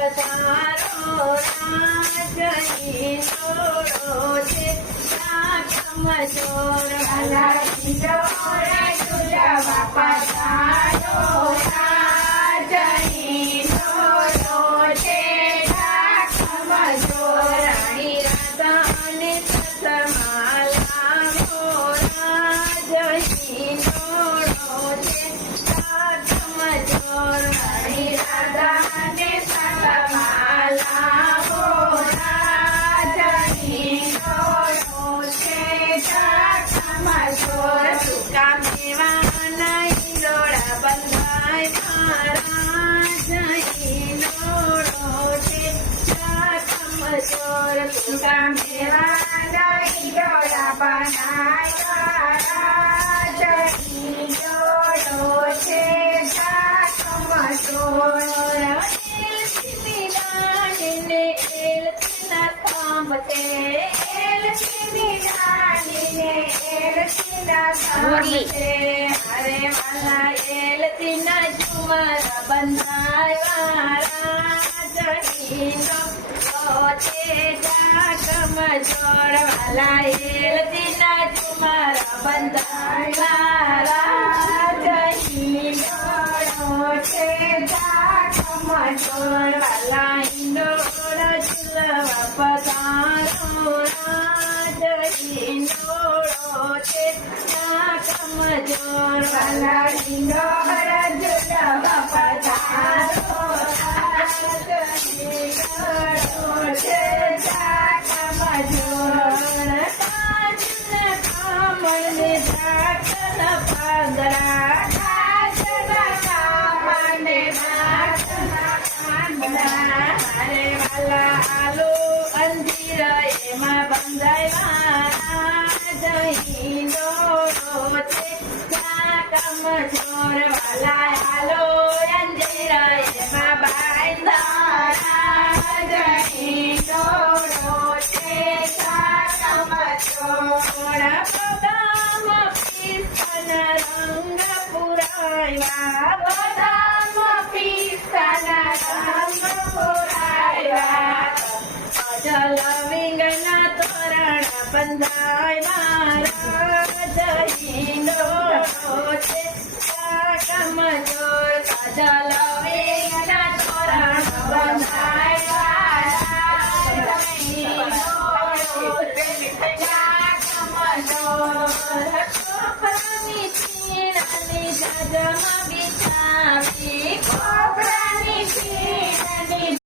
પધારો રાજની જોડો છે કમજોર વાલા હિંડોળે ઝૂલવા પધારો રાજની જોડો છે કમજોર રાણી રાધા અને સતમાલા રાજની જોડો છે કમજોર રાણી રાધા અને સતમાલા રાજની જોડો છે કમજોર સુકા મેવાના ઈંડોળા બંધાય રાજની જોડો છે કમજોર સુકા મેવાના ઈંડોળા બંધાય રાજની જોડો છે કમજોર એલચીની દાણીને એલચીના ખાંભ છે એલચીની દાણીને એલચીના ખાંભ છે અરે વાલા એલચીના ઝુમર બંધાયા રાજની જોડો છે કમજોર વાલા એલચીના ઝુમર બંધાયા રાજની જોડો છે કમજોર વાલા ઈંડોળા ઝૂલવા પધારો રાજની જોડો છે કમજોર વાલા ઈંડોળા ઝૂલવા પધારો રાજની જોડો છે કમજોર કાજના કામળને ઢાકના પાંદડા કાજના કામળને ઢાકના પાંદડા અરે વાલા આલુ અંજીર એમાં બંધાય રાજની જોડો છે કમજોર વાલા આલુ અંજીર એમાં બાંધા રાજની જોડો છે કમજોર બદામ પિસ્તાના રંગ પુરાવ્યા બદામ પિસ્તાના રંગ પુરાવ્યા અજલ વિંગના તોરણ બંધાવ્યા રાજની જોડો છે કમજોર અજલ વિંગના તોરણ બંધાવ્યા રાજની જોડો છે કમજોર કોપરાની ચીણાની જાજમાં બિછાવી કોપરાની ચીણાની